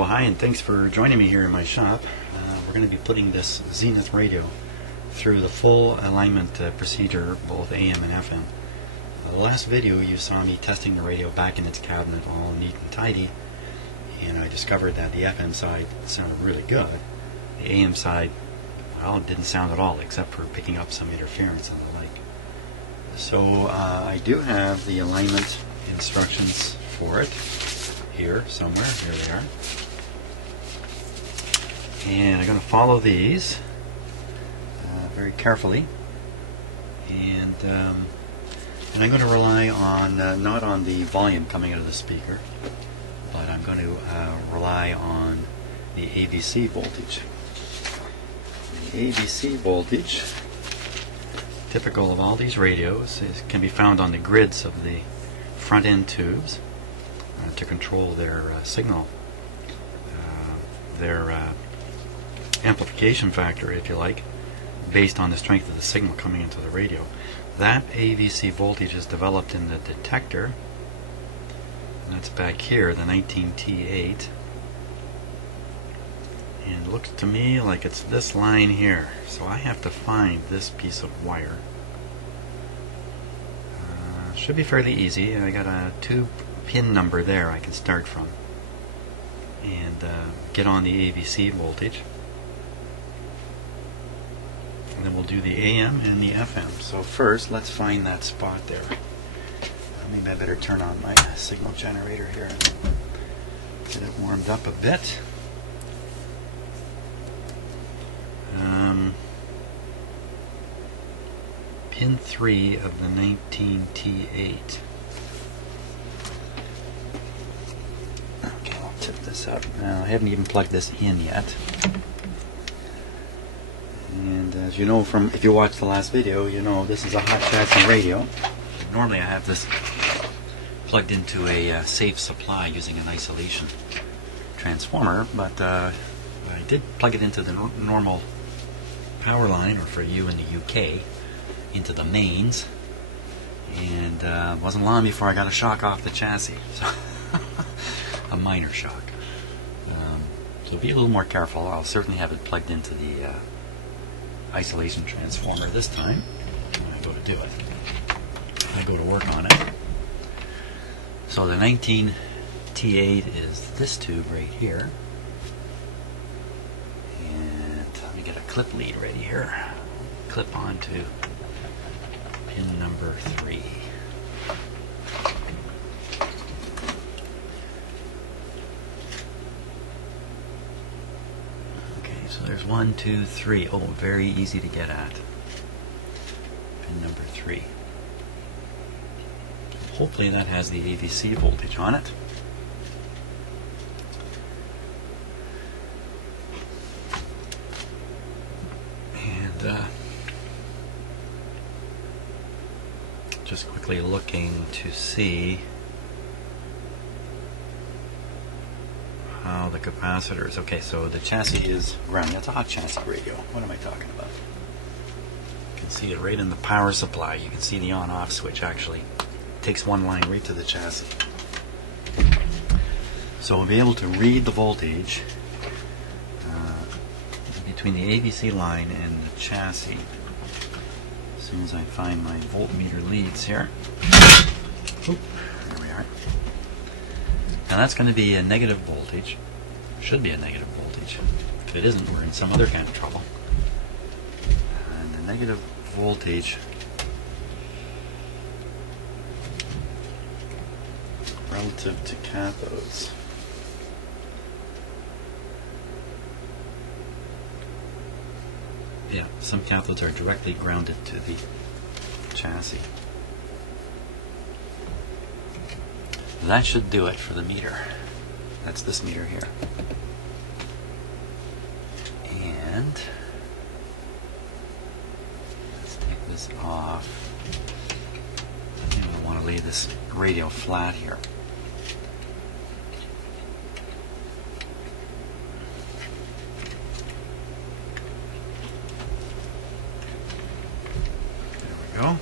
Well, hi, and thanks for joining me here in my shop. We're going to be putting this Zenith radio through the full alignment procedure, both AM and FM. The last video you saw me testing the radio back in its cabinet, all neat and tidy, and I discovered that the FM side sounded really good. The AM side, well, it didn't sound at all, except for picking up some interference and the like. So I do have the alignment instructions for it here somewhere. Here they are. And I'm going to follow these very carefully, and I'm going to rely on not on the volume coming out of the speaker, but I'm going to rely on the AVC voltage. The AVC voltage, typical of all these radios, can be found on the grids of the front end tubes to control their signal, their amplification factor, if you like, based on the strength of the signal coming into the radio. That AVC voltage is developed in the detector, and that's back here, the 19T8, and it looks to me like it's this line here, so I have to find this piece of wire. Should be fairly easy. I got a tube pin number there I can start from and get on the AVC voltage. And then we'll do the AM and the FM. So first, let's find that spot there. Maybe I better turn on my signal generator here and get it warmed up a bit. Pin 3 of the 19T8. Okay, I'll tip this up. Now, I haven't even plugged this in yet. And as you know from, if you watched the last video, you know this is a hot chassis radio. Normally I have this plugged into a safe supply using an isolation transformer, but I did plug it into the normal power line, or for you in the UK, into the mains, and it wasn't long before I got a shock off the chassis. So a minor shock. So be a little more careful. I'll certainly have it plugged into the isolation transformer this time when I go to do it. I go to work on it. So the 19T8 is this tube right here, and let me get a clip lead ready here. Clip onto pin number 3. So there's 1, 2, 3. Oh, very easy to get at. Pin number 3. Hopefully that has the AVC voltage on it. And just quickly looking to see the capacitors. Okay, so the chassis is ground. That's a hot chassis radio. What am I talking about? You can see it right in the power supply. You can see the on-off switch actually takes one line right to the chassis. So we'll be able to read the voltage between the AVC line and the chassis as soon as I find my voltmeter leads here. Oop, there we are. Now that's going to be a negative voltage. Should be a negative voltage. If it isn't, we're in some other kind of trouble. And the negative voltage relative to cathodes. Yeah, some cathodes are directly grounded to the chassis. That should do it for the meter. That's this meter here. And let's take this off. I think I want to lay this radio flat here. There we go.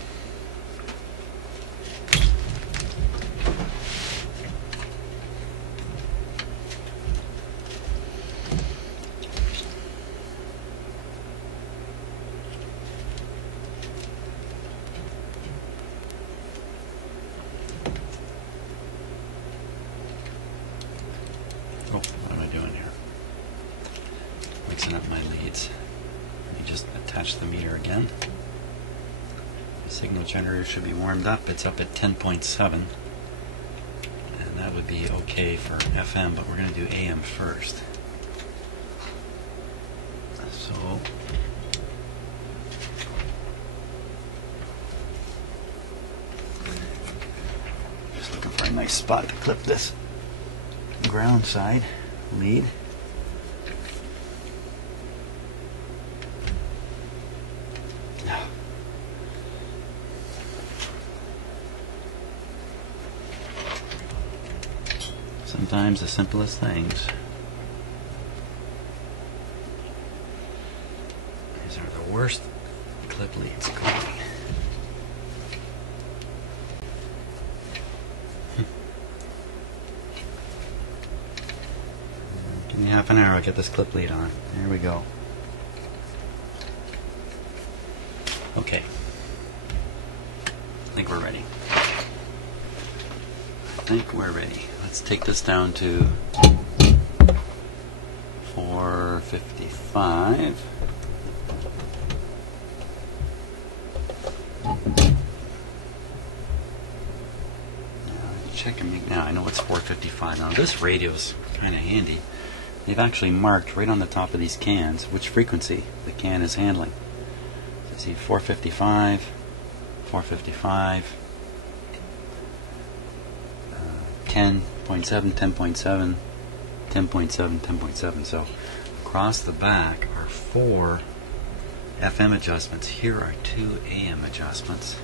attach the meter again. The signal generator should be warmed up. It's up at 10.7, and that would be okay for FM, but we're going to do AM first. So just looking for a nice spot to clip this ground side lead. Sometimes the simplest things. These are the worst clip leads going. Give me half an hour, I'll get this clip lead on. There we go. Okay. I think we're ready. Let's take this down to 455. Check and make now. I know it's 455. Now this radio's kind of handy. They've actually marked right on the top of these cans which frequency the can is handling. So see 455, 455. 10.7, 10.7, 10.7, 10.7. So across the back are 4 FM adjustments. Here are 2 AM adjustments.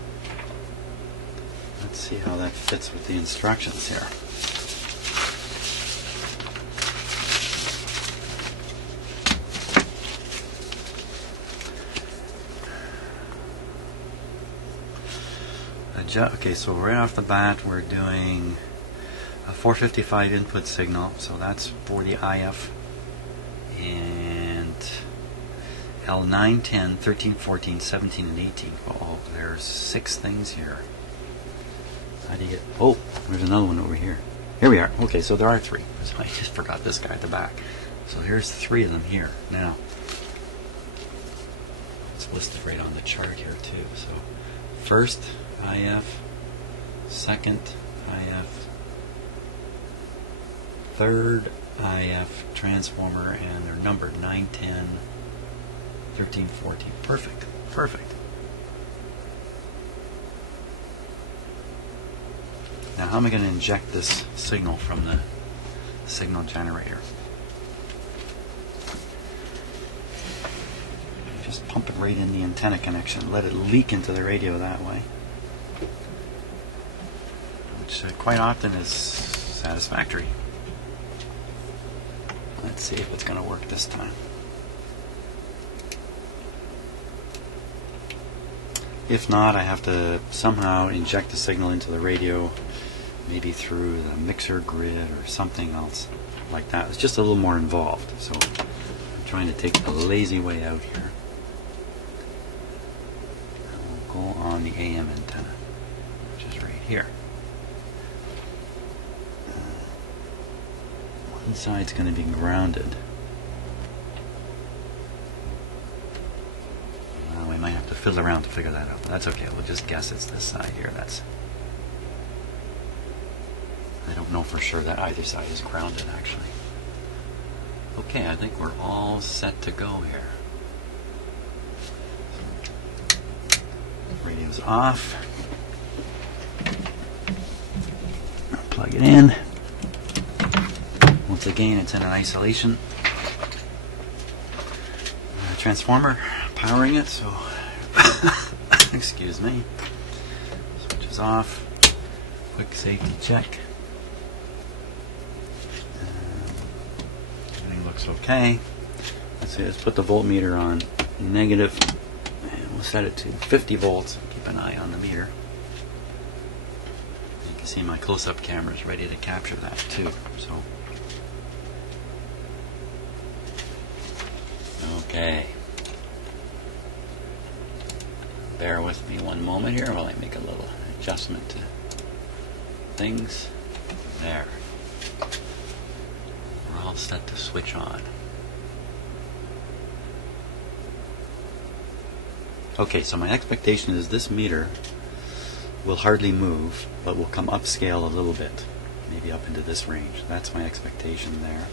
Let's see how that fits with the instructions here. Okay, so right off the bat we're doing a 455 input signal, so that's for the IF, and L9, 10, 13, 14, 17, and 18. Oh, there's 6 things here. How do you get... Oh, there's another one over here. Here we are. Okay, so there are 3. So I just forgot this guy at the back. So here's 3 of them here. Now, it's listed right on the chart here too. So first IF, second IF, third IF transformer, and they're numbered 9, 10, 13, 14. Perfect. Perfect. Now how am I going to inject this signal from the signal generator? Just pump it right in the antenna connection. Let it leak into the radio that way. Which quite often is satisfactory. Let's see if it's going to work this time. If not, I have to somehow inject the signal into the radio, maybe through the mixer grid or something else like that. It's just a little more involved, so I'm trying to take the lazy way out here. And we'll go on the AM antenna, which is right here. One side's going to be grounded. Well, we might have to fiddle around to figure that out, but that's okay. We'll just guess it's this side here. I don't know for sure that either side is grounded, actually. Okay, I think we're all set to go here. Radio's off. Plug it in. Once again, it's in an isolation. Transformer powering it, so excuse me. Switch is off. Quick safety check. Everything looks okay. Let's see, let's put the voltmeter on negative, and we'll set it to 50 volts. Keep an eye on the meter. You can see my close-up camera is ready to capture that too. So. Okay. Bear with me one moment here while I make a little adjustment to things. There. We're all set to switch on. Okay, so my expectation is this meter will hardly move, but will come upscale a little bit, maybe up into this range. That's my expectation there.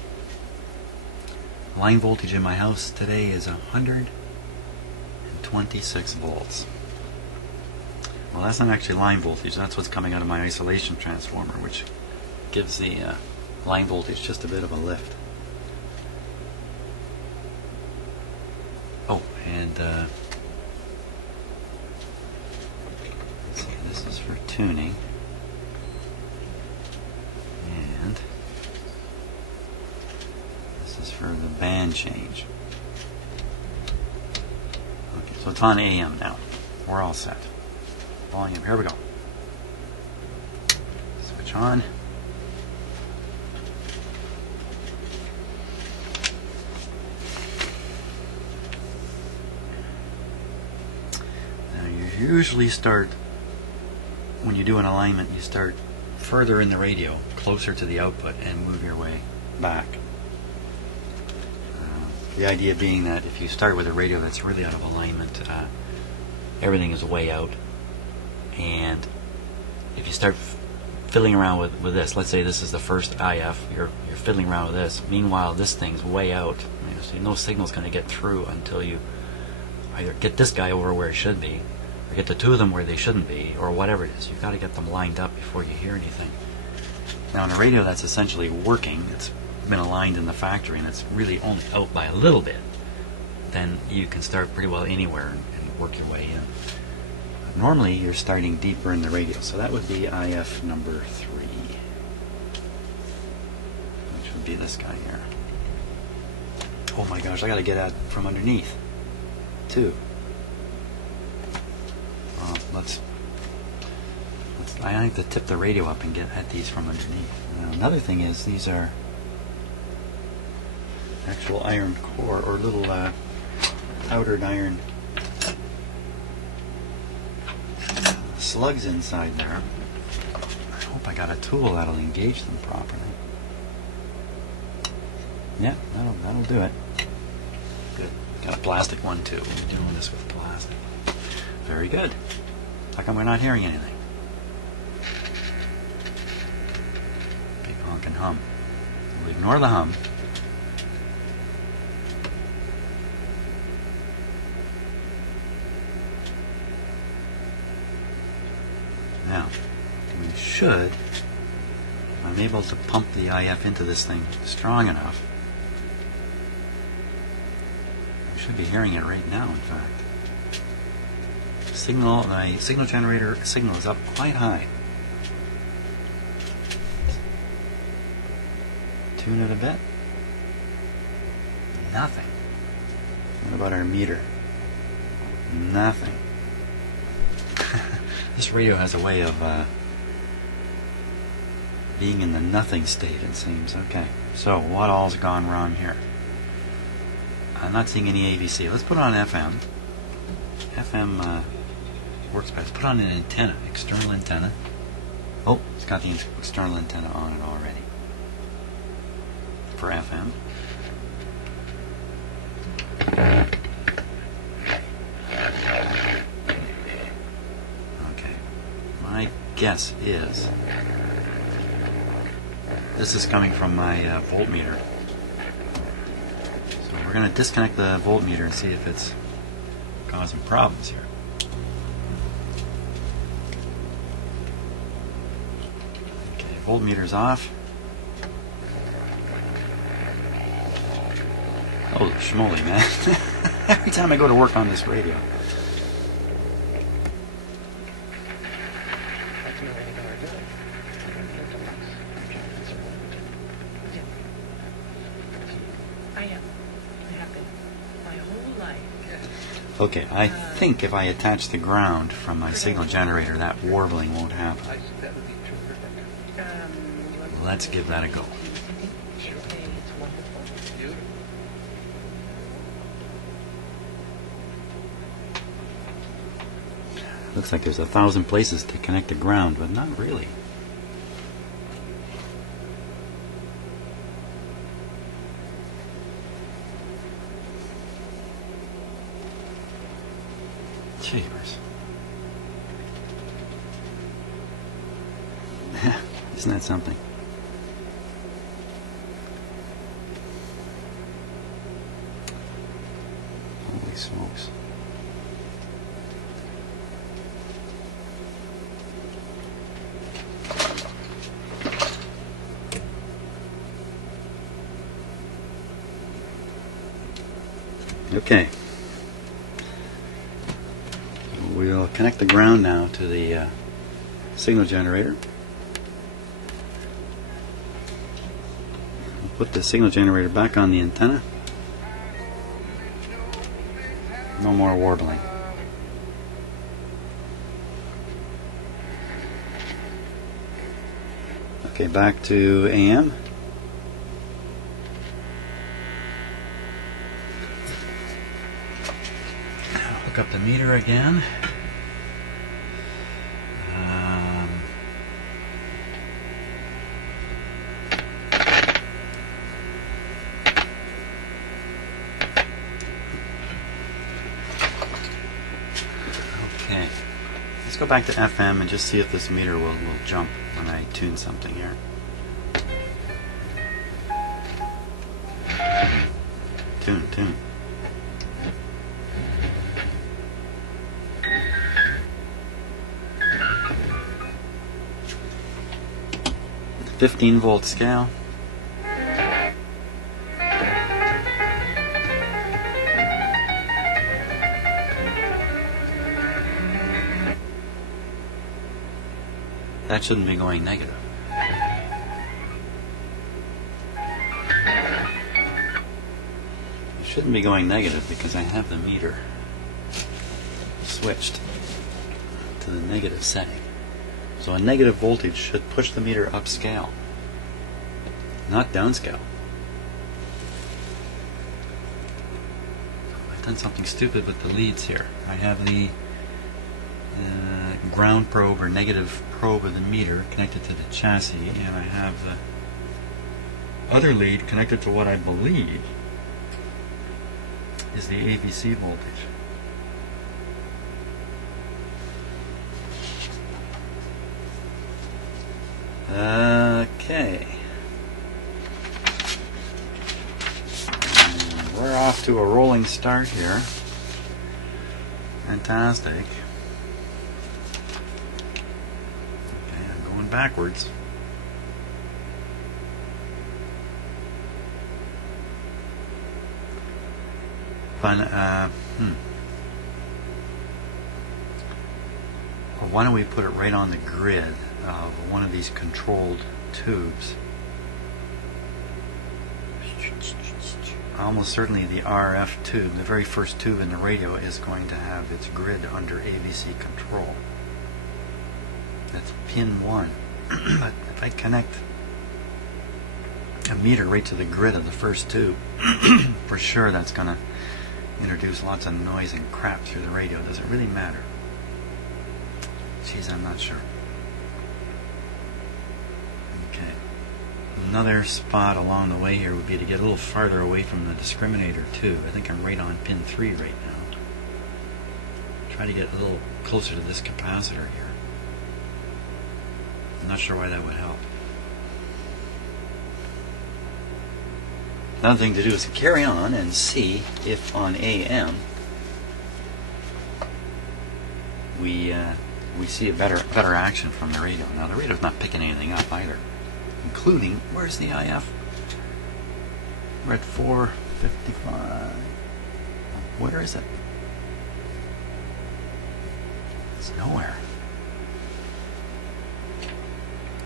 Line voltage in my house today is 126 volts. Well, that's not actually line voltage, that's what's coming out of my isolation transformer, which gives the line voltage just a bit of a lift. Oh, and let's see, this is for tuning, and this is for the band change. Okay, so it's on AM now. We're all set. Volume, here we go. Switch on. Now you usually start, when you do an alignment, you start further in the radio, closer to the output, and move your way back. The idea being that if you start with a radio that's really out of alignment, everything is way out. And if you start fiddling around with this, let's say this is the first IF, you're fiddling around with this. Meanwhile, this thing's way out. So no signal's going to get through until you either get this guy over where it should be, or get the two of them where they shouldn't be, or whatever it is. You've got to get them lined up before you hear anything. Now, in a radio that's essentially working, it's been aligned in the factory, and it's really only out by a little bit, then you can start pretty well anywhere and work your way in. Normally, you're starting deeper in the radio, so that would be IF number 3, which would be this guy here. Oh my gosh, I gotta get at from underneath, too. I have to tip the radio up and get at these from underneath. Now, another thing is, these are actual iron core, or little powdered iron slugs inside there. I hope I got a tool that'll engage them properly. Yeah, that'll do it. Good. Got a plastic one too. We're doing this with plastic. Very good. How come we're not hearing anything? Big honkin' hum. We'll ignore the hum. Now, we should, if I'm able to pump the IF into this thing strong enough, we should be hearing it right now, in fact. My signal generator signal is up quite high. Tune it a bit. Nothing. What about our meter? Nothing. This radio has a way of being in the nothing state, it seems. Okay, so what all's gone wrong here? I'm not seeing any AVC. Let's put on FM. FM works best. Put on an antenna, external antenna. Oh, it's got the external antenna on it already. For FM. My guess is this is coming from my voltmeter. So we're going to disconnect the voltmeter and see if it's causing problems here. Okay, voltmeter's off. Holy schmoly, man. Every time I go to work on this radio. Okay, I think if I attach the ground from my signal generator, that warbling won't happen. Let's give that a go. Looks like there's 1,000 places to connect the ground, but not really. Jeepers. Isn't that something? Holy smokes. Okay. We'll connect the ground now to the signal generator. We'll put the signal generator back on the antenna. No more warbling. Okay, back to AM. Hook up the meter again. Okay, let's go back to FM and just see if this meter will jump when I tune something here. Tune. 15-volt scale. That shouldn't be going negative. It shouldn't be going negative because I have the meter switched to the negative setting. So a negative voltage should push the meter upscale, not downscale. I've done something stupid with the leads here. I have the ground probe or negative probe of the meter connected to the chassis, and I have the other lead connected to what I believe is the AVC voltage. Okay. And we're off to a rolling start here. Fantastic. Okay, I'm going backwards. Fun. Well, why don't we put it right on the grid of one of these controlled tubes? Almost certainly the RF tube, the very first tube in the radio, is going to have its grid under AVC control. That's pin 1. But if I connect a meter right to the grid of the first tube, for sure that's going to introduce lots of noise and crap through the radio. Does it really matter? Geez, I'm not sure. Okay. Another spot along the way here would be to get a little farther away from the discriminator too. I think I'm right on pin 3 right now. Try to get a little closer to this capacitor here. I'm not sure why that would help. Another thing to do is to carry on and see if on AM we see a better action from the radio. Now the radio's not picking anything up either, including, where's the IF? We're at 455. Where is it? It's nowhere.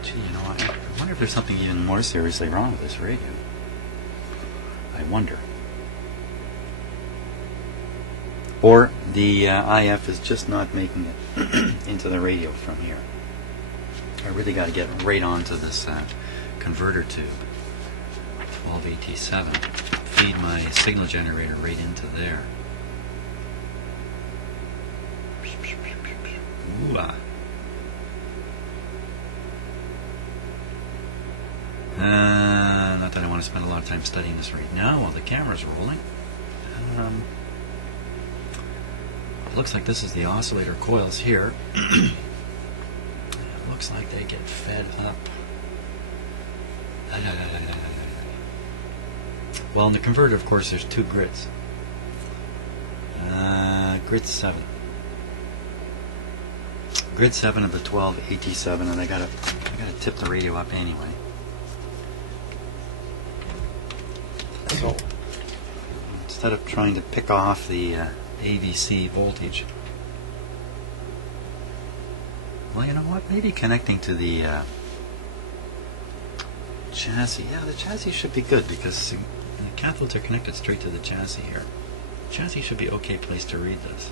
Gee, you know what? I wonder if there's something even more seriously wrong with this radio. I wonder. Or the IF is just not making it into the radio from here. I really got to get right onto this converter tube, 12AT7. Feed my signal generator right into there. Ooh-ah. Not that I want to spend a lot of time studying this right now while the camera's rolling. looks like this is the oscillator coils here. It looks like they get fed up. Well, in the converter, of course, there's two grids. Grid 7. Grid 7 of the 12AT7, and I gotta tip the radio up anyway. So instead of trying to pick off the AVC voltage, well, you know what? Maybe connecting to the chassis. Yeah, the chassis should be good because the cathodes are connected straight to the chassis here. The chassis should be okay place to read this.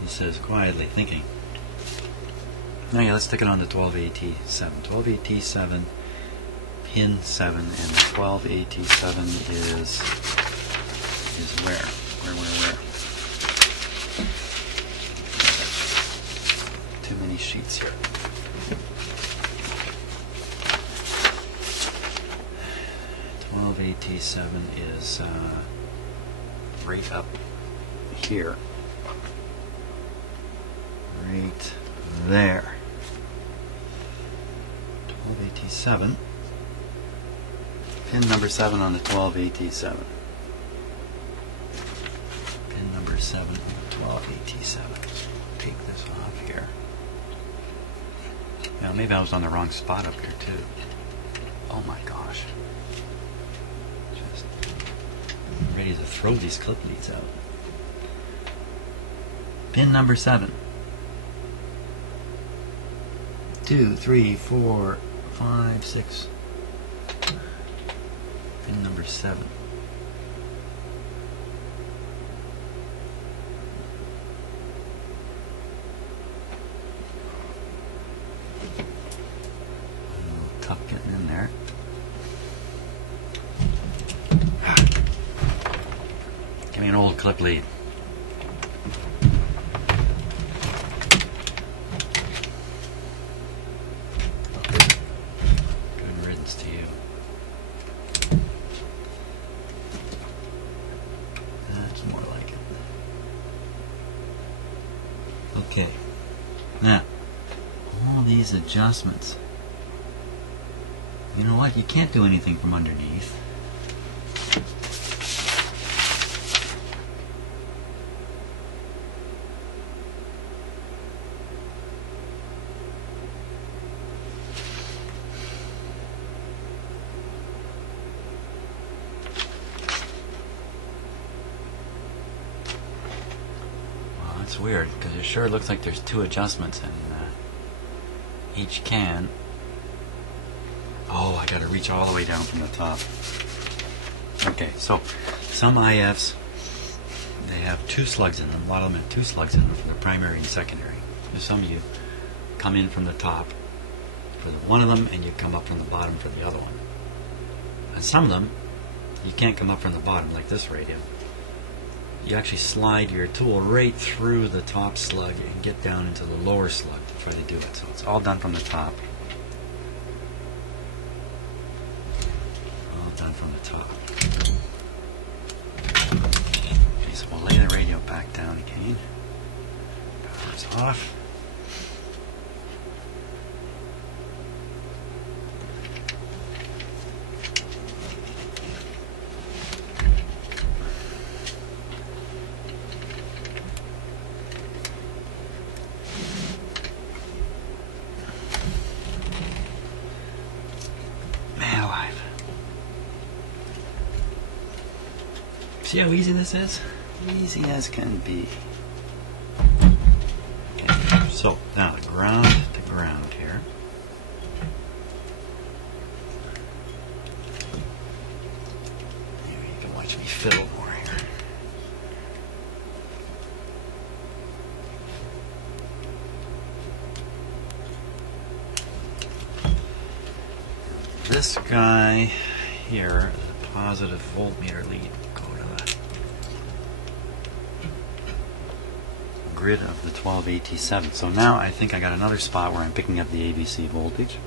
He says quietly thinking. Now, yeah, let's stick it on the 12AT7. 12AT7, pin 7, and the 12AT7 is where? Where? Too many sheets here. 12AT7 is right up here. Right there. 12AT7. Pin number 7 on the 12AT7. Pin number 7 on the 12AT7. Take this off here. Now, maybe I was on the wrong spot up here, too. Oh my gosh. Just ready to throw these clip leads out. Pin number 7. 2, 3, 4, 5, 6. Pin number 7. Tough getting in there. Give me an old clip lead. Okay, now, all these adjustments, you know what, you can't do anything from underneath. It's weird because it sure looks like there's two adjustments in each can. Oh, I gotta reach all the way down from the top. Okay, so some IFs, they have two slugs in them. A lot of them have two slugs in them for the primary and secondary. There's some you come in from the top for one of them and you come up from the bottom for the other one. And some of them, you can't come up from the bottom like this radio. You actually slide your tool right through the top slug and get down into the lower slug to try to do it. So it's all done from the top. All done from the top. Okay, so we'll lay the radio back down again. Power's off. See how easy this is? Easy as can be. Okay, so now ground to ground here. Maybe you can watch me fiddle more here. This guy here, the positive voltmeter lead, go to the grid of the 12AT7. So now I think I got another spot where I'm picking up the ABC voltage.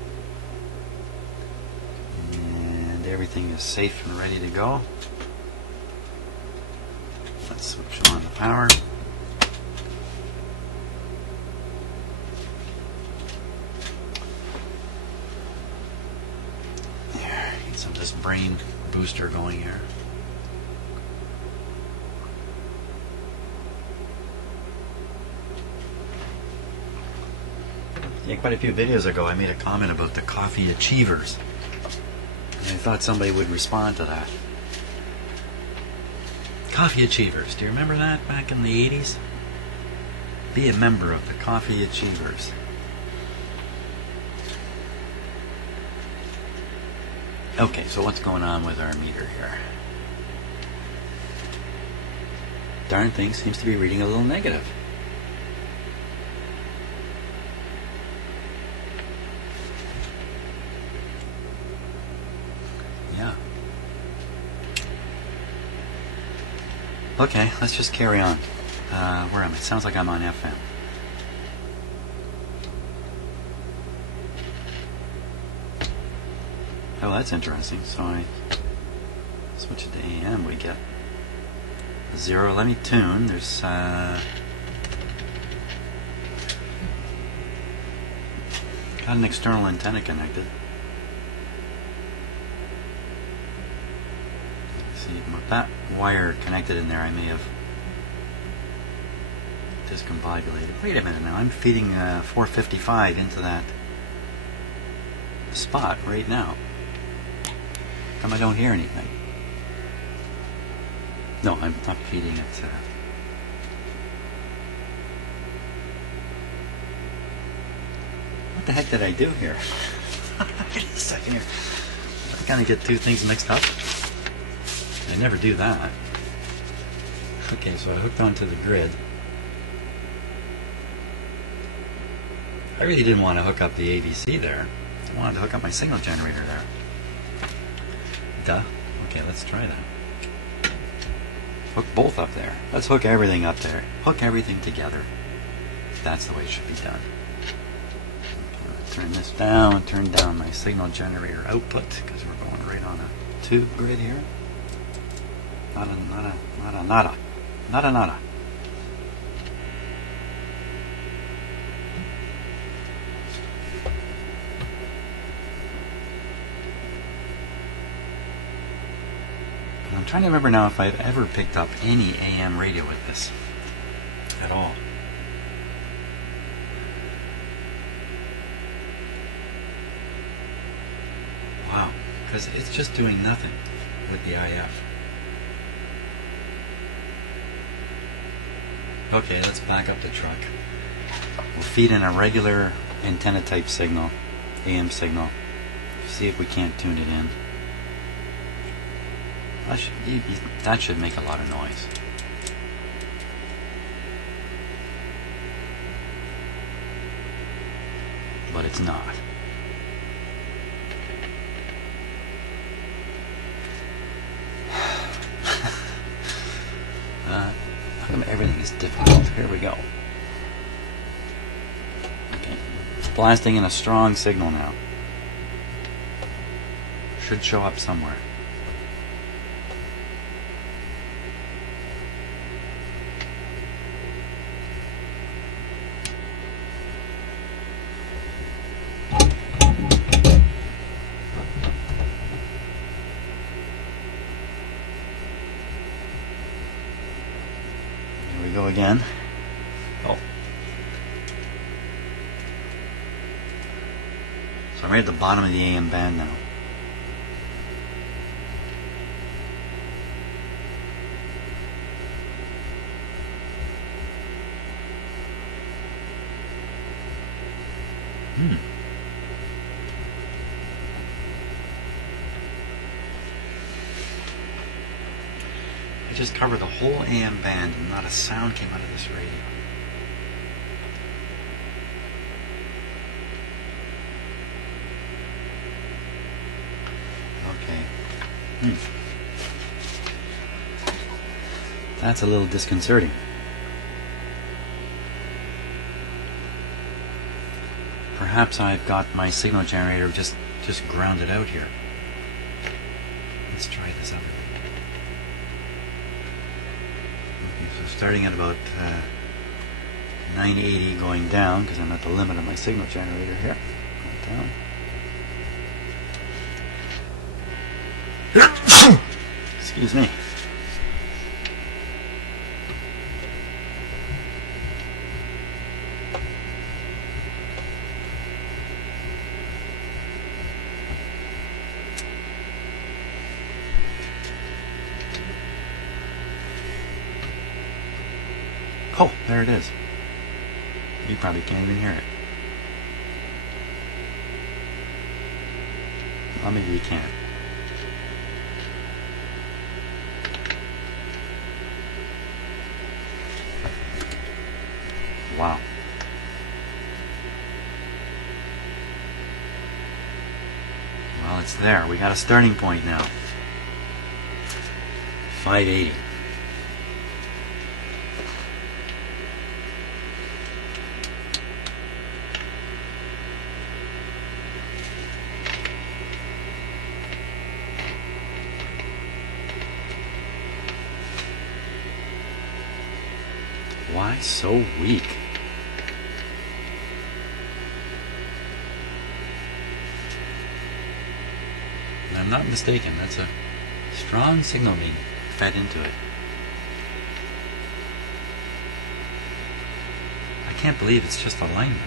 And everything is safe and ready to go. Let's switch on the power. There, get some of this brain booster going here. Yeah, quite a few videos ago I made a comment about the coffee achievers. And I thought somebody would respond to that. Coffee achievers, do you remember that back in the 80s? Be a member of the Coffee Achievers. Okay, so what's going on with our meter here? Darn thing seems to be reading a little negative. Yeah. Okay, let's just carry on. Where am I? It sounds like I'm on FM. Oh, that's interesting. So I switch it to AM, we get 0. Let me tune. There's got an external antenna connected. See, with that wire connected in there, I may have discombobulated. Wait a minute now, I'm feeding 455 into that spot right now. How come I don't hear anything? No, I'm not feeding it. What the heck did I do here? Wait a second here. I kind of get two things mixed up. I never do that. Okay, so I hooked onto the grid. I really didn't want to hook up the AVC there. I wanted to hook up my signal generator there. Duh. Okay, let's try that. Hook both up there. Let's hook everything up there. Hook everything together. That's the way it should be done. Turn this down, turn down my signal generator output because we're going right on a tube grid here. Nada. I'm trying to remember now if I've ever picked up any AM radio with this at all. Wow, because it's just doing nothing with the IF. Okay, let's back up the truck. We'll feed in a regular antenna type signal, AM signal. See if we can't tune it in. That should make a lot of noise. But it's not. How come everything is difficult? Here we go. Okay, it's blasting in a strong signal now. Should show up somewhere. Go again. Oh. So I'm right at the bottom of the AM band now. I just covered the whole AM band and not a sound came out of this radio. Okay. That's a little disconcerting. Perhaps I've got my signal generator just grounded out here. starting at about 980 going down, because I'm at the limit of my signal generator here. Going down. Excuse me. Oh, there it is. You probably can't even hear it. Well, maybe you can. Wow. Well, it's there. We got a starting point now. 580. Why so weak? And I'm not mistaken, that's a strong signal being fed into it. I can't believe it's just alignment.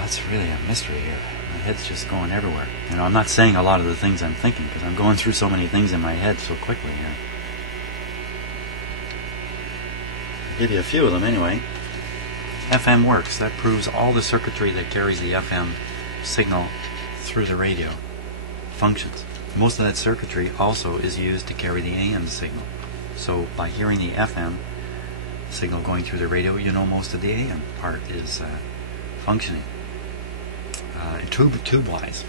That's really a mystery here. My head's just going everywhere. You know, I'm not saying a lot of the things I'm thinking because I'm going through so many things in my head so quickly here. I'll give you a few of them anyway. FM works. That proves all the circuitry that carries the FM signal through the radio functions. Most of that circuitry also is used to carry the AM signal. So by hearing the FM signal going through the radio, you know most of the AM part is functioning. Tube-wise.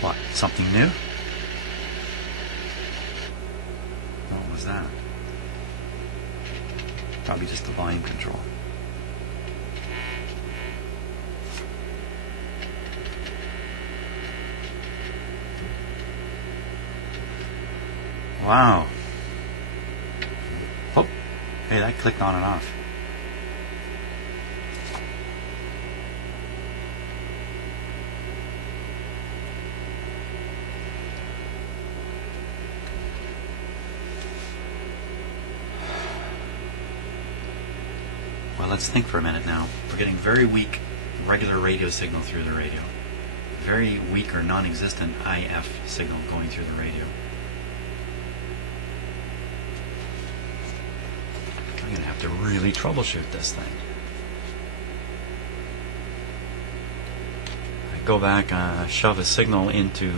What? Something new? What was that? Probably just the volume control. Wow. Oh, hey, that clicked on and off. Well, let's think for a minute now. We're getting very weak regular radio signal through the radio. Very weak or non-existent IF signal going through the radio. I'm going to have to really troubleshoot this thing. I go back, shove a signal into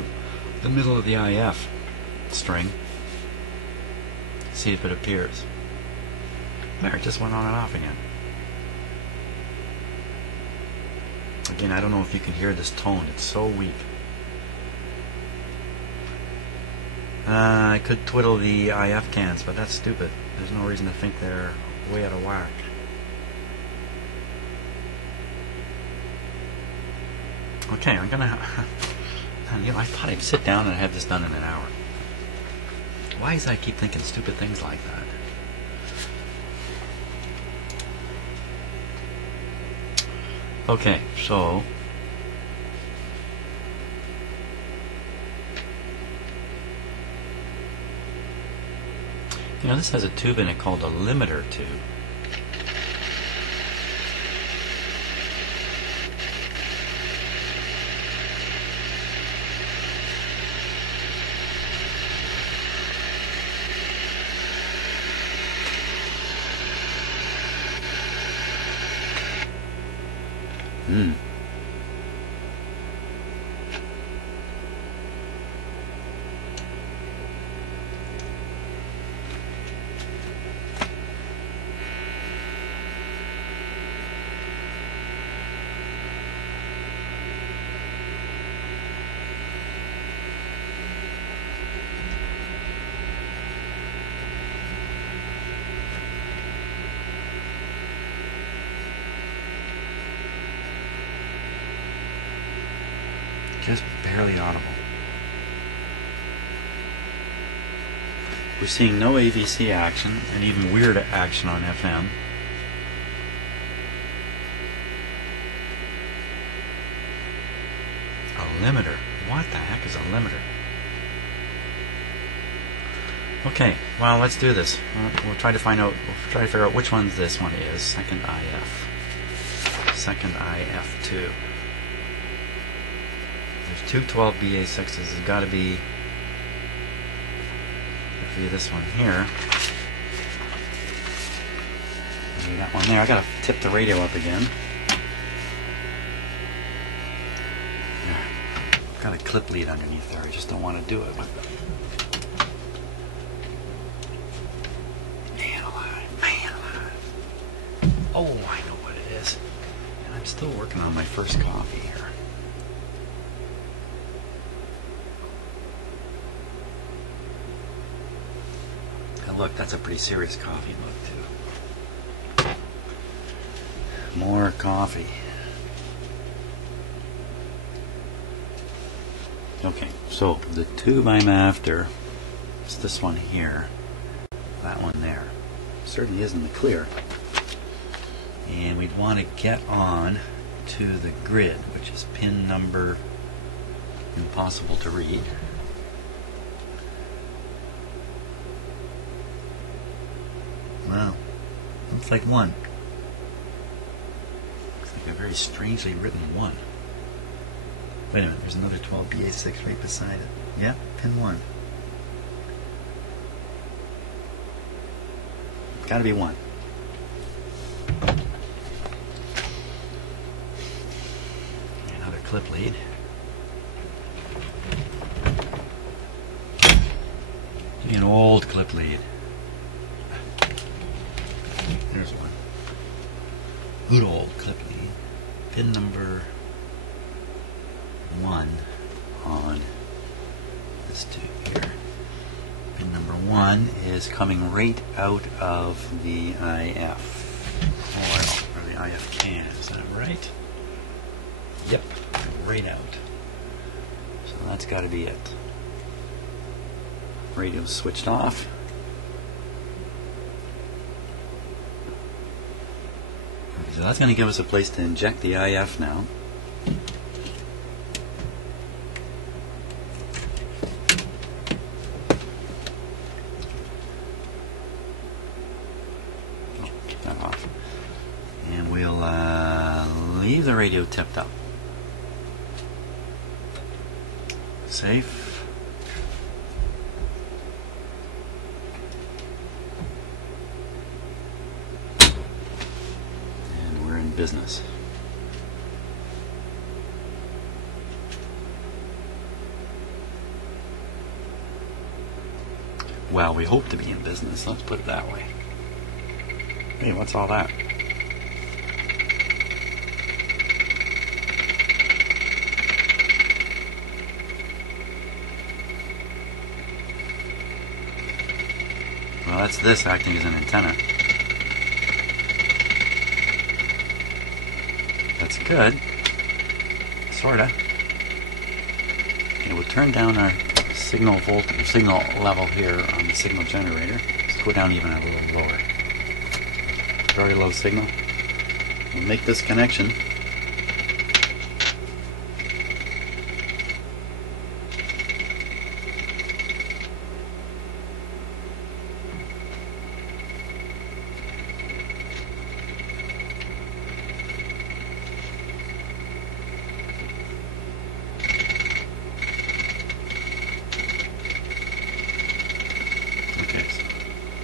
the middle of the IF string, see if it appears. There, it just went on and off again. Again, I don't know if you can hear this tone. It's so weak. I could twiddle the IF cans, but that's stupid. There's no reason to think they're way out of whack. Okay, I'm gonna. You know, I thought I'd sit down and have this done in an hour. Why is I keep thinking stupid things like that? Okay, so you know, this has a tube in it called a limiter tube. Just barely audible. We're seeing no AVC action, and even weirder action on FM. A limiter. What the heck is a limiter? Okay, well, let's do this. We'll try to find out. We'll try to figure out which one this one is. Second IF. Second IF2. There's two 12BA6s. There's got to be this one here. Maybe that one there. I gotta tip the radio up again. I've got a clip lead underneath there. I just don't want to do it. Man alive, man alive. Oh, I know what it is. And I'm still working on my first coffee here. Look, that's a pretty serious coffee mug too. More coffee. Okay, so the tube I'm after is this one here. That one there. Certainly isn't the clear. And we'd want to get on to the grid, which is pin number impossible to read. Wow, looks like 1. Looks like a very strangely written 1. Wait a minute, there's another 12BA6 right beside it. Yeah, pin 1. Gotta be 1. Another clip lead. Give me an old clip lead. There's one. Good old clip lead. Pin number 1 on this tube here. Pin number 1 is coming right out of the IF coil, or the IF can. Is that right? Yep, right out. So that's got to be it. Radio's switched off. So that's going to give us a place to inject the IF now. Oh, keep that off. And we'll leave the radio tipped up. Safe. Business. Well, we hope to be in business, let's put it that way. Hey, what's all that? Well, that's this acting as an antenna. That's good. Sorta. Okay, we'll turn down our signal level here on the signal generator. Let's go down even a little lower. Very low signal. We'll make this connection.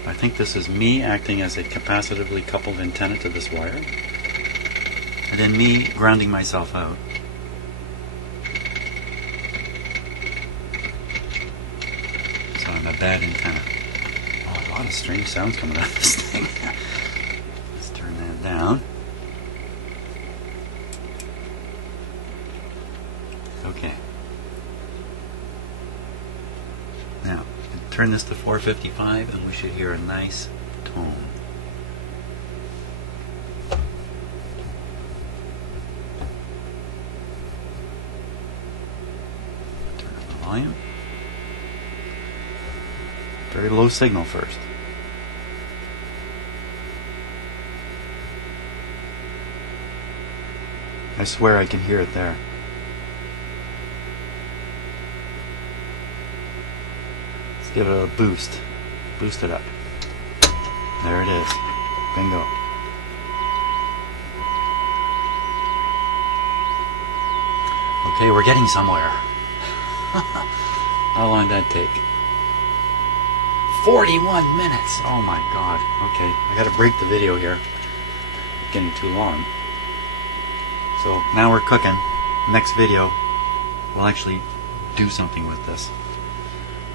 I think this is me acting as a capacitively coupled antenna to this wire, and then me grounding myself out. So I'm a bad antenna. Oh, a lot of strange sounds coming out of this thing. Let's turn that down. Okay. Now, turn this to 455 and we should hear a nice tone. volume. Very low signal first. I swear I can hear it there. Let's give it a boost. Boost it up. There it is. Bingo. Okay, we're getting somewhere. How long did that take? 41 minutes! Oh my god. Okay, I gotta break the video here. It's getting too long. So now we're cooking. Next video, we'll actually do something with this.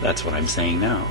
That's what I'm saying now.